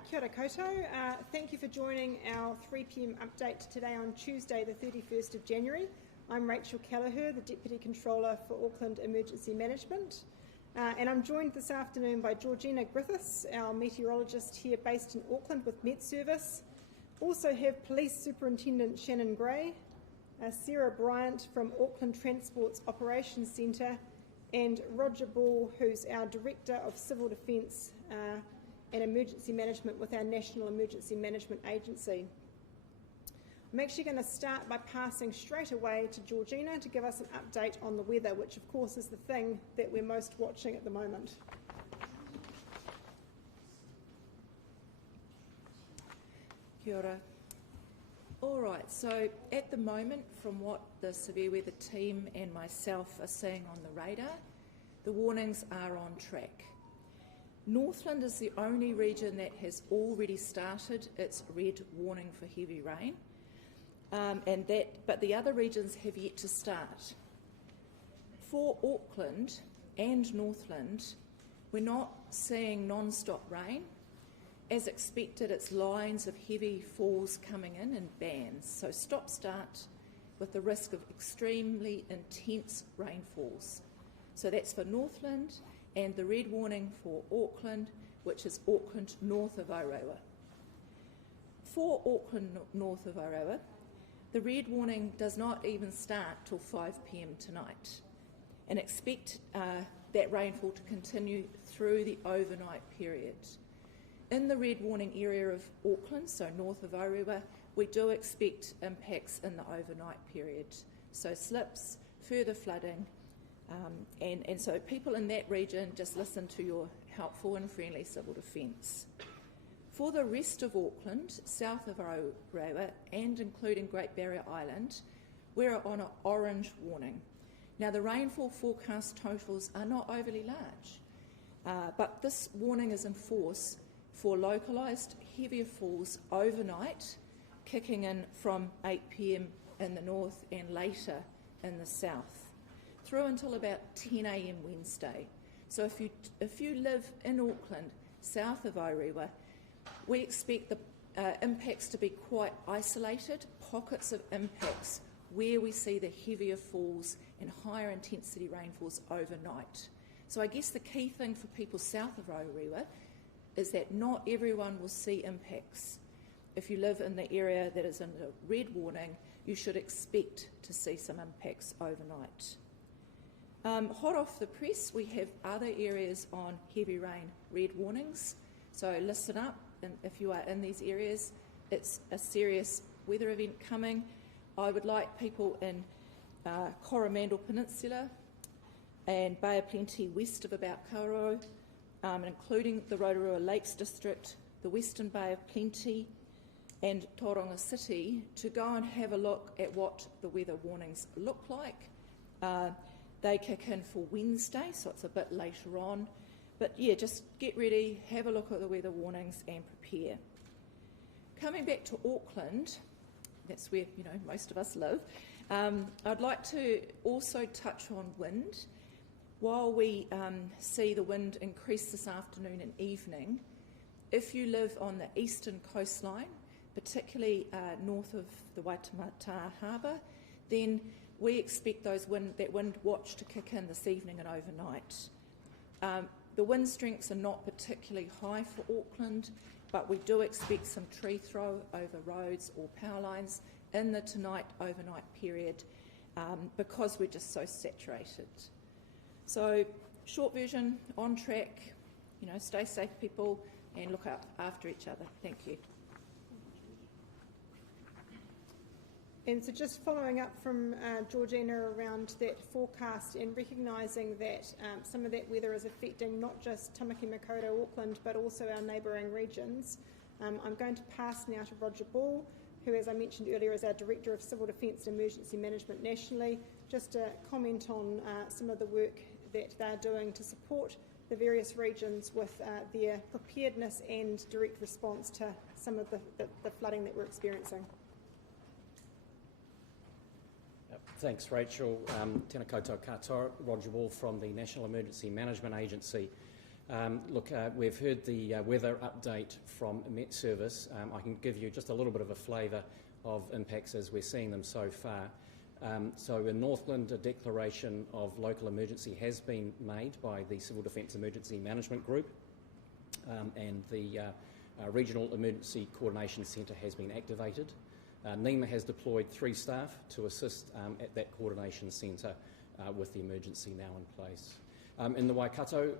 Kia ora koutou. Thank you for joining our 3 p.m. update today on Tuesday the 31st of January. I'm Rachel Kelleher, the Deputy Controller for Auckland Emergency Management, and I'm joined this afternoon by Georgina Griffiths, our meteorologist here based in Auckland with Met Service. Also have Police Superintendent Shannon Gray, Sarah Bryant from Auckland Transport's Operations Centre, and Roger Ball, who's our Director of Civil Defence and Emergency Management with our National Emergency Management Agency. I'm actually going to start by passing straight away to Georgina to give us an update on the weather, which of course is the thing that we're most watching at the moment. Kia ora. All right, so at the moment, from what the severe weather team and myself are seeing on the radar, the warnings are on track. Northland is the only region that has already started its red warning for heavy rain, but the other regions have yet to start. For Auckland and Northland, we're not seeing non-stop rain. As expected, it's lines of heavy falls coming in bands, so stop-start with the risk of extremely intense rainfalls. So that's for Northland, and the red warning for Auckland, which is Auckland north of Aorewa. For Auckland north of Aorewa, the red warning does not even start till 5 p.m. tonight, and expect that rainfall to continue through the overnight period. In the red warning area of Auckland, so north of Aorewa, we do expect impacts in the overnight period, so slips, further flooding, and so people in that region, just listen to your helpful and friendly civil defence. For the rest of Auckland, south of Aorewa and including Great Barrier Island, we're on an orange warning. Now the rainfall forecast totals are not overly large, but this warning is in force for localised heavier falls overnight, kicking in from 8 p.m. in the north and later in the south, through until about 10 a.m. Wednesday. So if you live in Auckland, south of Aorewa, we expect the impacts to be quite isolated, pockets of impacts where we see the heavier falls and higher intensity rainfalls overnight. So I guess the key thing for people south of Aorewa is that not everyone will see impacts. If you live in the area that is in the red warning, you should expect to see some impacts overnight. Hot off the press, we have other areas on heavy rain red warnings, so listen up, and if you are in these areas, it's a serious weather event coming. I would like people in Coromandel Peninsula and Bay of Plenty west of about Kawerau, including the Rotorua Lakes District, the Western Bay of Plenty and Tauranga City, to go and have a look at what the weather warnings look like. They kick in for Wednesday, so it's a bit later on. But yeah, just get ready, have a look at the weather warnings and prepare. Coming back to Auckland, that's where most of us live, I'd like to also touch on wind. While we see the wind increase this afternoon and evening, if you live on the eastern coastline, particularly north of the Waitemata Harbour, then we expect that wind watch to kick in this evening and overnight. The wind strengths are not particularly high for Auckland, but we do expect some tree throw over roads or power lines in the tonight overnight period because we're just so saturated. So, short version, on track, stay safe people and look up after each other. Thank you. And so just following up from Georgina around that forecast and recognising that some of that weather is affecting not just Tamaki Makaurau, Auckland, but also our neighbouring regions, I'm going to pass now to Roger Ball, who, as I mentioned earlier, is our Director of Civil Defence and Emergency Management nationally, just to comment on some of the work that they're doing to support the various regions with their preparedness and direct response to some of the flooding that we're experiencing. Thanks, Rachel. Tēnā koutou katoa, Roger Ball from the National Emergency Management Agency. We've heard the weather update from Met Service. I can give you just a little bit of a flavour of impacts as we're seeing them so far. So in Northland, a declaration of local emergency has been made by the Civil Defence Emergency Management Group, and the Regional Emergency Coordination Centre has been activated. NEMA has deployed 3 staff to assist at that coordination centre with the emergency now in place. In the Waikato,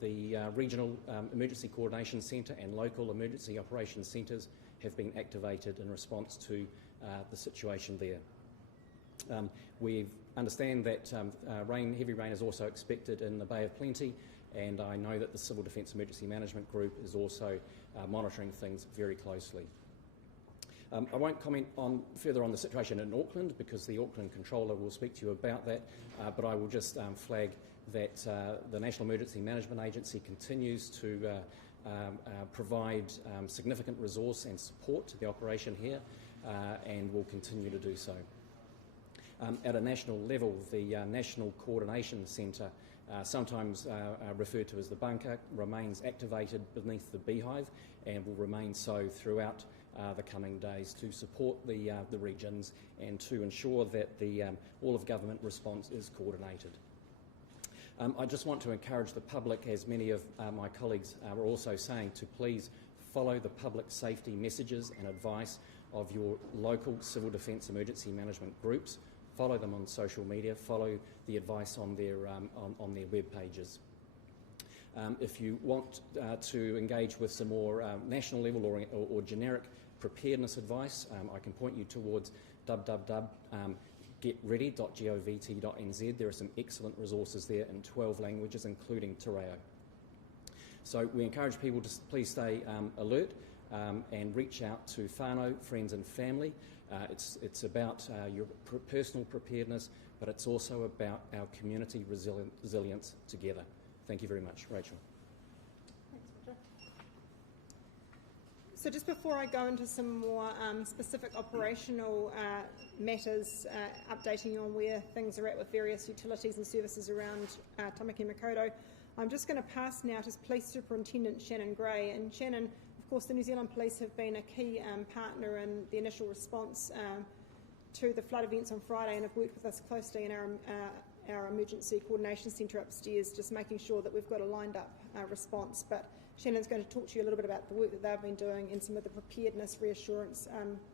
the Regional Emergency Coordination Centre and local emergency operations centres have been activated in response to the situation there. We understand that heavy rain is also expected in the Bay of Plenty, and I know that the Civil Defence Emergency Management Group is also monitoring things very closely. I won't comment further on the situation in Auckland because the Auckland Controller will speak to you about that, but I will just flag that the National Emergency Management Agency continues to provide significant resource and support to the operation here and will continue to do so. At a national level, the National Coordination Centre, sometimes referred to as the bunker, remains activated beneath the beehive and will remain so throughout the coming days to support the regions and to ensure that the all of government response is coordinated. I just want to encourage the public, as many of my colleagues are also saying, to please follow the public safety messages and advice of your local civil defence emergency management groups. Follow them on social media, follow the advice on their web pages. If you want to engage with some more national level or generic preparedness advice, I can point you towards www.getready.govt.nz. There are some excellent resources there in 12 languages, including Te Reo. So we encourage people to please stay alert and reach out to whānau, friends and family. It's about your personal preparedness, but it's also about our community resilience together. Thank you very much. Rachel. Thanks, Roger. So just before I go into some more specific operational matters, updating you on where things are at with various utilities and services around Tamaki Makaurau, I'm just going to pass now to Police Superintendent Shannon Gray. And Shannon, of course, the New Zealand Police have been a key partner in the initial response to the flood events on Friday and have worked with us closely in our emergency coordination centre upstairs, just making sure that we've got a lined up response. But Shannon's going to talk to you a little bit about the work that they've been doing and some of the preparedness reassurance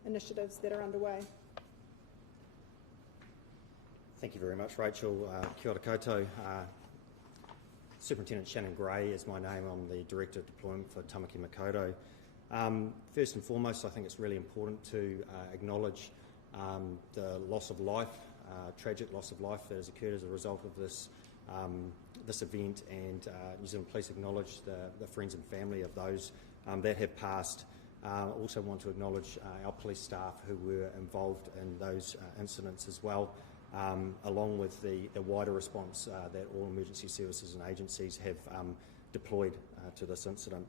initiatives that are underway. Thank you very much, Rachel. Kia ora koutou. Superintendent Shannon Gray is my name. I'm the Director of Deployment for Tamaki Makaurau. First and foremost, I think it's really important to acknowledge the loss of life, tragic loss of life that has occurred as a result of this event, and New Zealand Police acknowledge the friends and family of those that have passed. I also want to acknowledge our police staff who were involved in those incidents as well, along with the wider response that all emergency services and agencies have deployed to this incident.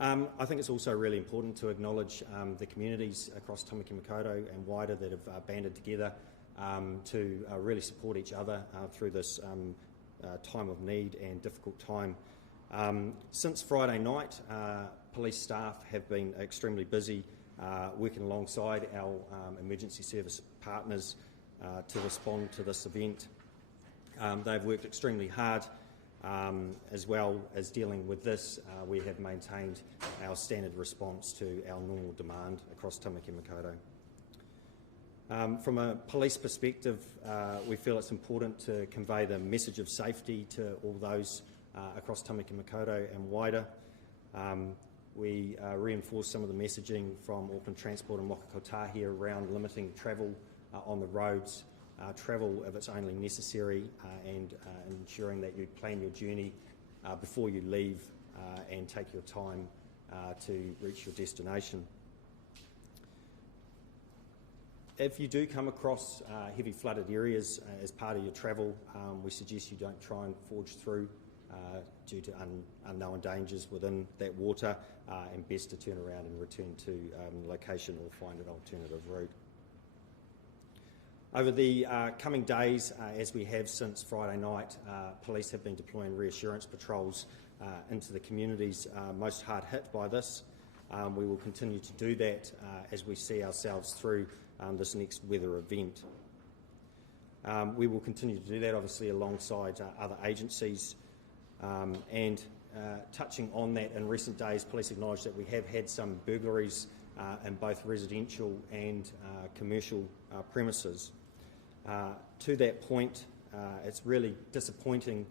I think it's also really important to acknowledge the communities across Tamaki Makaurau and wider that have banded together to really support each other through this time of need and difficult time. Since Friday night, police staff have been extremely busy working alongside our emergency service partners to respond to this event. They've worked extremely hard. As well as dealing with this, we have maintained our standard response to our normal demand across Tamaki Makaurau. From a police perspective, we feel it's important to convey the message of safety to all those across Tamaki Makaurau and wider. We reinforce some of the messaging from Auckland Transport and Waka Kotahi around limiting travel on the roads, travel if it's only necessary, and ensuring that you plan your journey before you leave and take your time to reach your destination. If you do come across heavy flooded areas as part of your travel, we suggest you don't try and forge through due to unknown dangers within that water, and best to turn around and return to location or find an alternative route. Over the coming days, as we have since Friday night, police have been deploying reassurance patrols into the communities most hard hit by this. We will continue to do that as we see ourselves through this next weather event. We will continue to do that, obviously, alongside other agencies. And touching on that, in recent days, police acknowledge that we have had some burglaries in both residential and commercial premises. To that point, it's really disappointing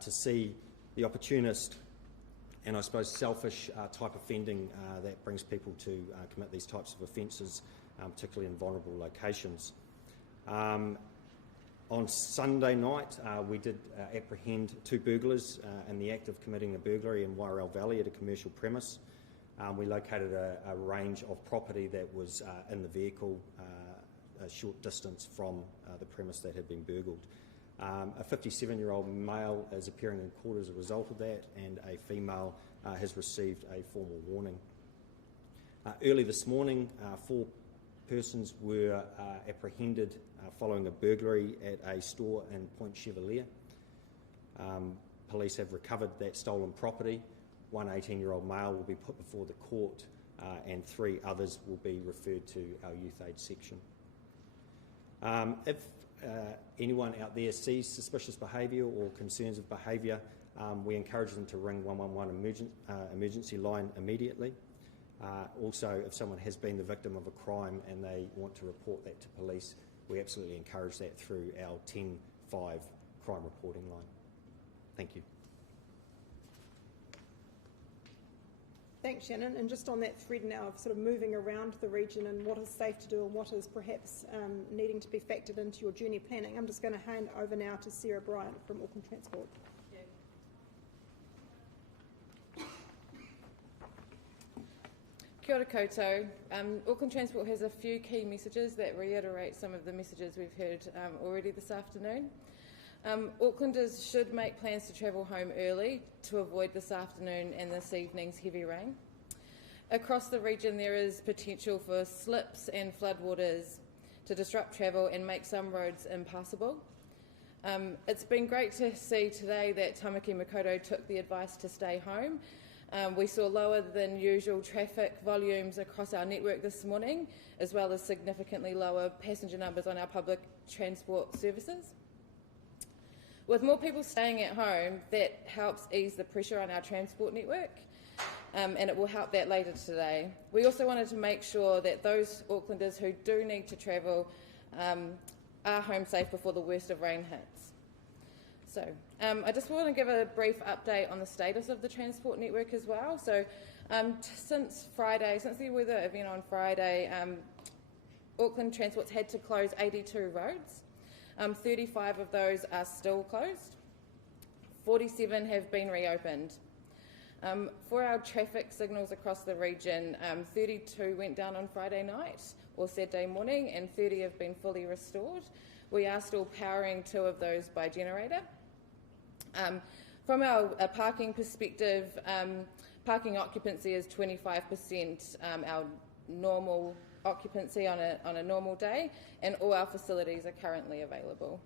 to see the opportunist and I suppose selfish type offending that brings people to commit these types of offences, particularly in vulnerable locations. On Sunday night, we did apprehend 2 burglars in the act of committing a burglary in Wairau Valley at a commercial premise. We located a range of property that was in the vehicle a short distance from the premise that had been burgled. A 57-year-old male is appearing in court as a result of that, and a female has received a formal warning. Early this morning, 4 persons were apprehended following a burglary at a store in Point Chevalier. Police have recovered that stolen property. One 18-year-old male will be put before the court, and 3 others will be referred to our youth aid section. If anyone out there sees suspicious behaviour or concerns of behaviour, we encourage them to ring 111 emergency line immediately. Also, if someone has been the victim of a crime and they want to report that to police, we absolutely encourage that through our 10-5 crime reporting line. Thank you. Thanks, Shannon. And just on that thread now of sort of moving around the region and what is safe to do and what is perhaps needing to be factored into your journey planning, I'm just going to hand over now to Sarah Bryant from Auckland Transport. Kia ora koutou. Auckland Transport has a few key messages that reiterate some of the messages we've heard already this afternoon. Aucklanders should make plans to travel home early to avoid this afternoon and this evening's heavy rain. Across the region there is potential for slips and floodwaters to disrupt travel and make some roads impassable. It's been great to see today that Tamaki Makaurau took the advice to stay home. We saw lower than usual traffic volumes across our network this morning, as well as significantly lower passenger numbers on our public transport services. With more people staying at home, that helps ease the pressure on our transport network, and it will help that later today. We also wanted to make sure that those Aucklanders who do need to travel are home safe before the worst of rain hits. So I just want to give a brief update on the status of the transport network as well. So since the weather event on Friday, Auckland Transport's had to close 82 roads. 35 of those are still closed. 47 have been reopened. For our traffic signals across the region, 32 went down on Friday night or Saturday morning, and 30 have been fully restored. We are still powering 2 of those by generator. From our parking perspective, parking occupancy is 25%, our normal occupancy on a normal day, and all our facilities are currently available.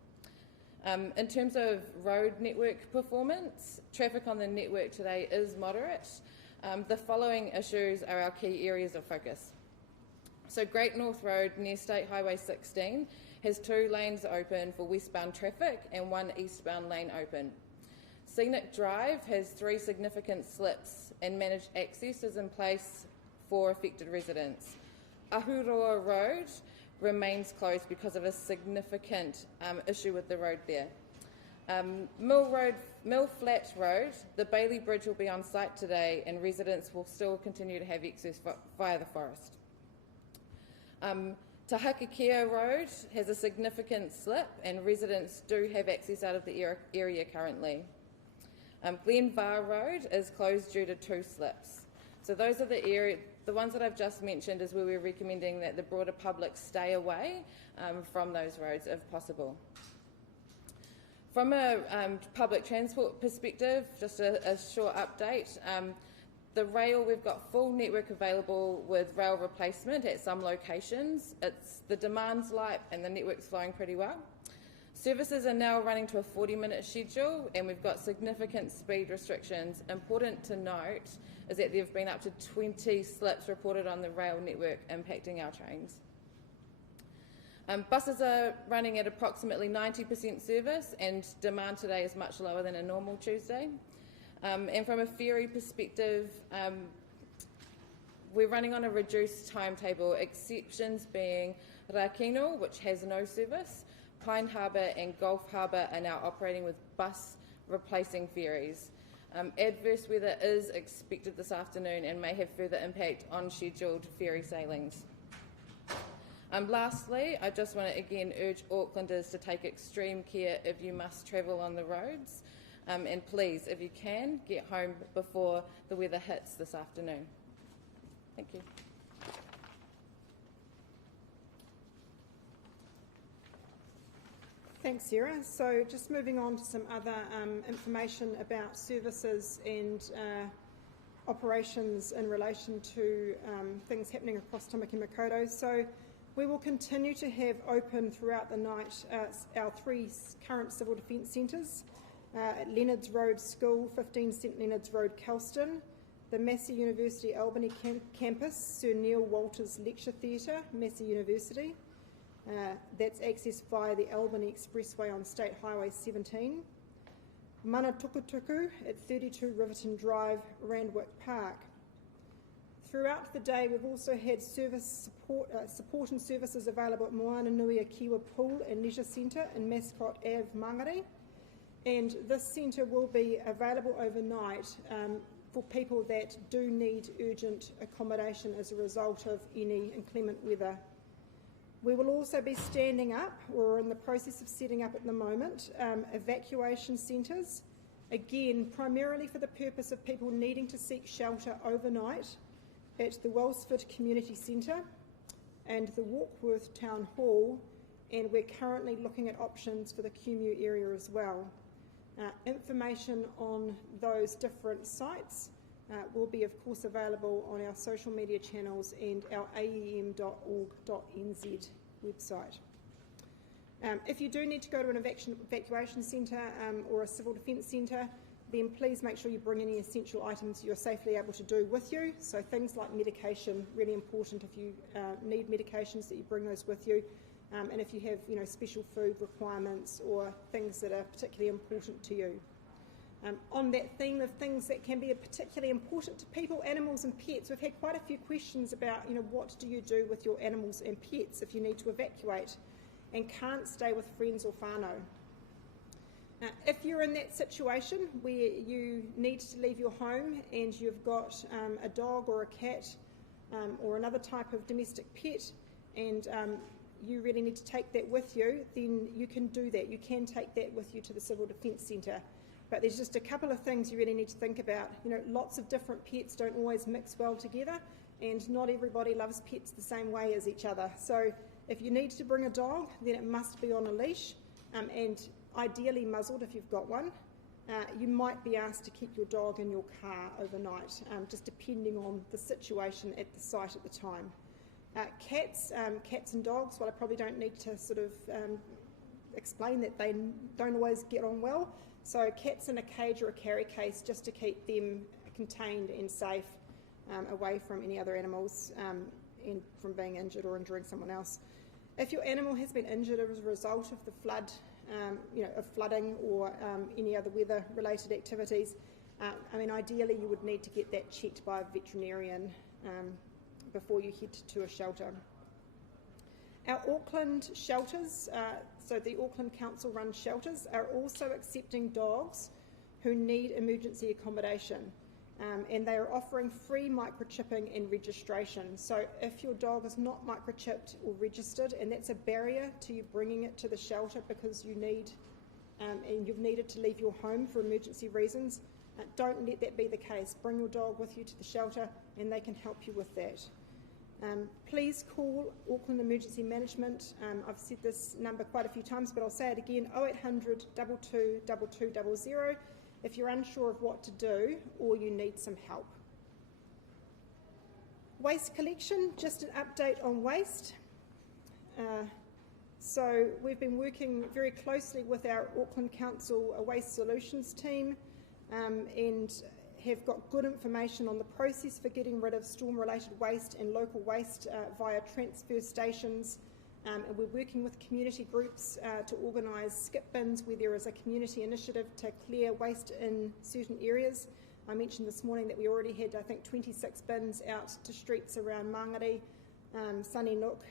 In terms of road network performance, traffic on the network today is moderate. The following issues are our key areas of focus. So Great North Road near State Highway 16 has 2 lanes open for westbound traffic and 1 eastbound lane open. Scenic Drive has 3 significant slips and managed access is in place for affected residents. Ahuroa Road remains closed because of a significant issue with the road there. Mill Flat Road, the Bailey Bridge will be on site today and residents will still continue to have access via the forest. Tahakakea Road has a significant slip and residents do have access out of the area currently. Glenvar Road is closed due to 2 slips. So those are the ones that I've just mentioned is where we're recommending that the broader public stay away from those roads if possible. From a public transport perspective, just a short update. The rail, we've got full network available with rail replacement at some locations. The demand's light and the network's flowing pretty well. Services are now running to a 40-minute schedule, and we've got significant speed restrictions. Important to note is that there have been up to 20 slips reported on the rail network impacting our trains. Buses are running at approximately 90% service, and demand today is much lower than a normal Tuesday. And from a ferry perspective, we're running on a reduced timetable, exceptions being Rakino, which has no service. Pine Harbour and Gulf Harbour are now operating with bus replacing ferries. Adverse weather is expected this afternoon and may have further impact on scheduled ferry sailings. Lastly, I just want to again urge Aucklanders to take extreme care if you must travel on the roads. And please, if you can, get home before the weather hits this afternoon. Thank you. Thanks, Sarah. So just moving on to some other information about services and operations in relation to things happening across Tamaki Makaurau. So we will continue to have open throughout the night our 3 current civil defence centres at Leonards Road School, 15 St Leonards Road, Kelston, the Massey University Albany campus, Sir Neil Walters Lecture Theatre, Massey University. That's accessed via the Albany Expressway on State Highway 17. Mana Tukutuku at 32 Riverton Drive, Randwick Park. Throughout the day, we've also had support and services available at Moana Nui Kiwa Pool and Leisure Centre in Mascot Ave, Mangere. And this centre will be available overnight for people that do need urgent accommodation as a result of any inclement weather. We will also be standing up, or in the process of setting up at the moment, evacuation centres, again primarily for the purpose of people needing to seek shelter overnight at the Wellsford Community Centre and the Warkworth Town Hall, and we're currently looking at options for the QMU area as well. Information on those different sites will be, of course, available on our social media channels and our aem.org.nz website. If you do need to go to an evacuation centre or a civil defence centre, then please make sure you bring any essential items you're safely able to do with you. So things like medication, really important if you need medications that you bring those with you. And if you have special food requirements or things that are particularly important to you. On that theme of things that can be particularly important to people, animals and pets, we've had quite a few questions about what do you do with your animals and pets if you need to evacuate and can't stay with friends or whānau. If you're in that situation where you need to leave your home and you've got a dog or a cat or another type of domestic pet and you really need to take that with you, then you can do that. You can take that with you to the Civil Defence Centre. But there's just a couple of things you really need to think about. Lots of different pets don't always mix well together, and not everybody loves pets the same way as each other. So if you need to bring a dog, then it must be on a leash, and ideally muzzled if you've got one. You might be asked to keep your dog in your car overnight, just depending on the situation at the site at the time. Cats and dogs, well, I probably don't need to sort of explain that they don't always get on well. So cats in a cage or a carry case, just to keep them contained and safe away from any other animals and from being injured or injuring someone else. If your animal has been injured as a result of the flood, of flooding or any other weather-related activities, ideally you would need to get that checked by a veterinarian before you head to a shelter. Our Auckland shelters, so the Auckland Council-run shelters, are also accepting dogs who need emergency accommodation, and they are offering free microchipping and registration. So if your dog is not microchipped or registered, and that's a barrier to you bringing it to the shelter because you need, and you've needed to leave your home for emergency reasons, don't let that be the case. Bring your dog with you to the shelter and they can help you with that. Please call Auckland Emergency Management. I've said this number quite a few times, but I'll say it again, 0800 22 2200 if you're unsure of what to do or you need some help. Waste collection, just an update on waste. So we've been working very closely with our Auckland Council Waste Solutions team and have got good information on the process for getting rid of storm-related waste and local waste via transfer stations. And we're working with community groups to organise skip bins where there is a community initiative to clear waste in certain areas. I mentioned this morning that we already had, I think, 26 bins out to streets around Mangere, Sunny Nook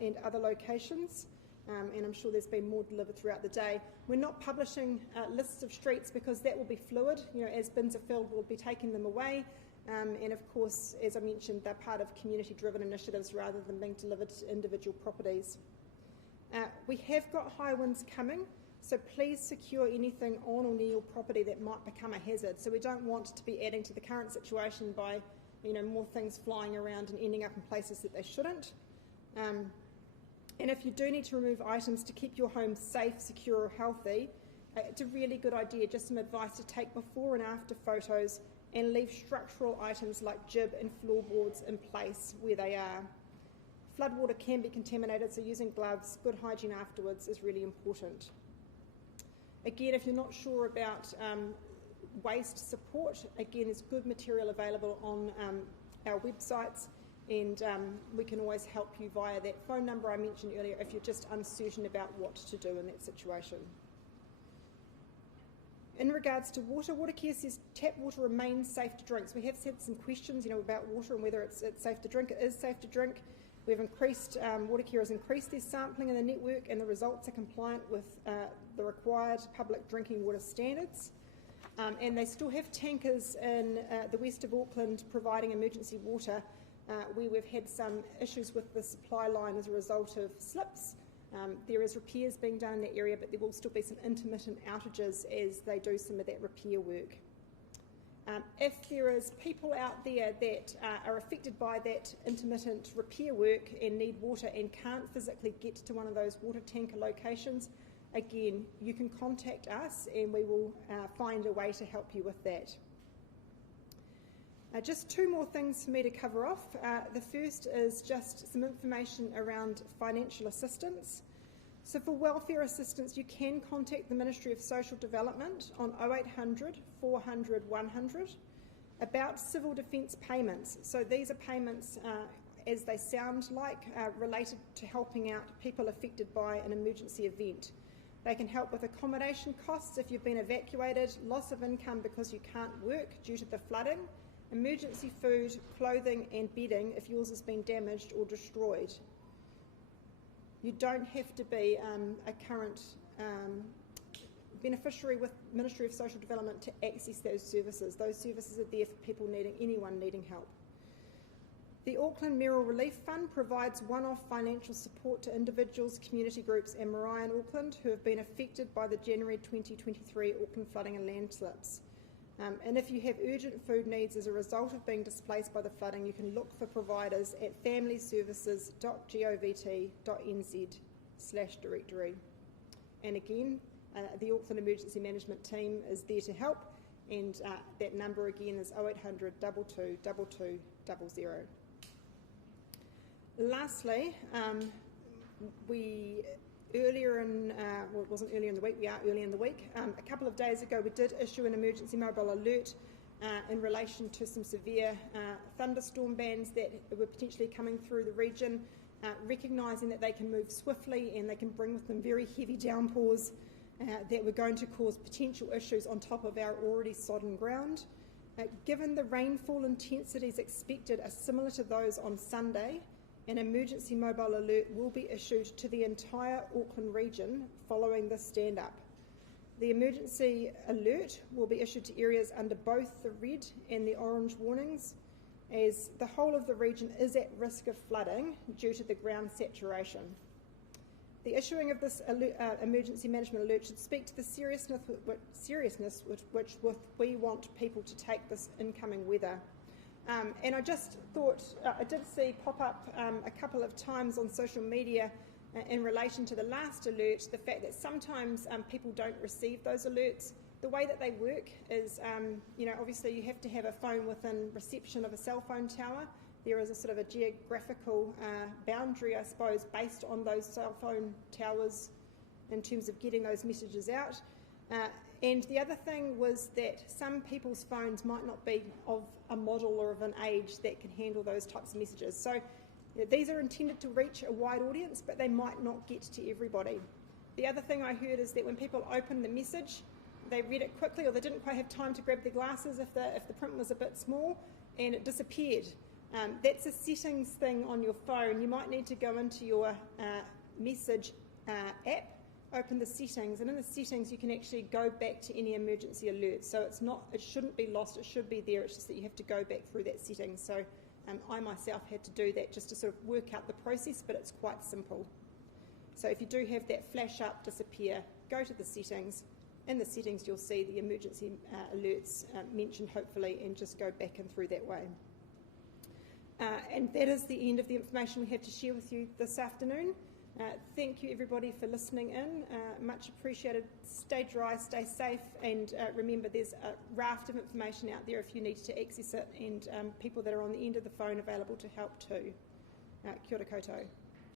and other locations. And I'm sure there's been more delivered throughout the day. We're not publishing lists of streets because that will be fluid. You know, as bins are filled, we'll be taking them away. And of course, as I mentioned, they're part of community-driven initiatives rather than being delivered to individual properties. We have got high winds coming, so please secure anything on or near your property that might become a hazard. So we don't want to be adding to the current situation by, you know, more things flying around and ending up in places that they shouldn't. And if you do need to remove items to keep your home safe, secure or healthy, it's a really good idea, just some advice to take before and after photos and leave structural items like jib and floorboards in place where they are. Floodwater can be contaminated, so using gloves, good hygiene afterwards is really important. Again, if you're not sure about waste support, again, there's good material available on our websites, and we can always help you via that phone number I mentioned earlier if you're just uncertain about what to do in that situation. In regards to water, Watercare says tap water remains safe to drink. So we have had some questions, about water and whether it's safe to drink. It is safe to drink. We've increased, Watercare has increased their sampling in the network, and the results are compliant with the required public drinking water standards. And they still have tankers in the west of Auckland providing emergency water, where we've had some issues with the supply line as a result of slips. There is repairs being done in that area, but there will still be some intermittent outages as they do some of that repair work. If there is people out there that are affected by that intermittent repair work and need water and can't physically get to one of those water tanker locations, again, you can contact us and we will find a way to help you with that. Just two more things for me to cover off. The first is just some information around financial assistance. So for welfare assistance, you can contact the Ministry of Social Development on 0800 400 100 about civil defence payments. So these are payments, as they sound like, related to helping out people affected by an emergency event. They can help with accommodation costs if you've been evacuated, loss of income because you can't work due to the flooding, emergency food, clothing and bedding if yours has been damaged or destroyed. You don't have to be a current beneficiary with Ministry of Social Development to access those services. Those services are there for people anyone needing help. The Auckland Mayoral Relief Fund provides one-off financial support to individuals, community groups and marae in Auckland who have been affected by the January 2023 Auckland flooding and landslips. And if you have urgent food needs as a result of being displaced by the flooding, you can look for providers at familyservices.gov.nz/directory. And again, the Auckland Emergency Management team is there to help, and that number again is 0800 22 22 00. Lastly, earlier in, well, it wasn't earlier in the week, we are early in the week. A couple of days ago we did issue an emergency mobile alert in relation to some severe thunderstorm bands that were potentially coming through the region, recognising that they can move swiftly and they can bring with them very heavy downpours that were going to cause potential issues on top of our already sodden ground. Given the rainfall intensities expected are similar to those on Sunday, an emergency mobile alert will be issued to the entire Auckland region following this stand-up. The emergency alert will be issued to areas under both the red and the orange warnings, as the whole of the region is at risk of flooding due to the ground saturation. The issuing of this emergency management alert should speak to the seriousness with which we want people to take this incoming weather. And I just thought, I did see pop up a couple of times on social media in relation to the last alert, the fact that sometimes people don't receive those alerts. The way that they work is, obviously you have to have a phone within reception of a cell phone tower, there is a sort of a geographical boundary, I suppose, based on those cell phone towers in terms of getting those messages out. And the other thing was that some people's phones might not be of a model or of an age that can handle those types of messages. So these are intended to reach a wide audience, but they might not get to everybody. The other thing I heard is that when people open the message, they read it quickly, or they didn't quite have time to grab their glasses if the print was a bit small, and it disappeared. That's a settings thing on your phone. You might need to go into your message app, open the settings, and in the settings you can actually go back to any emergency alerts. So it shouldn't be lost, it should be there, it's just that you have to go back through that setting. So I myself had to do that just to sort of work out the process, but it's quite simple. So if you do have that flash up, disappear, go to the settings. In the settings you'll see the emergency alerts mentioned hopefully, and just go back and through that way. And that is the end of the information we have to share with you this afternoon. Thank you everybody for listening in, much appreciated. Stay dry, stay safe, and remember there's a raft of information out there if you need to access it, and people that are on the end of the phone available to help too. Kia ora koutou.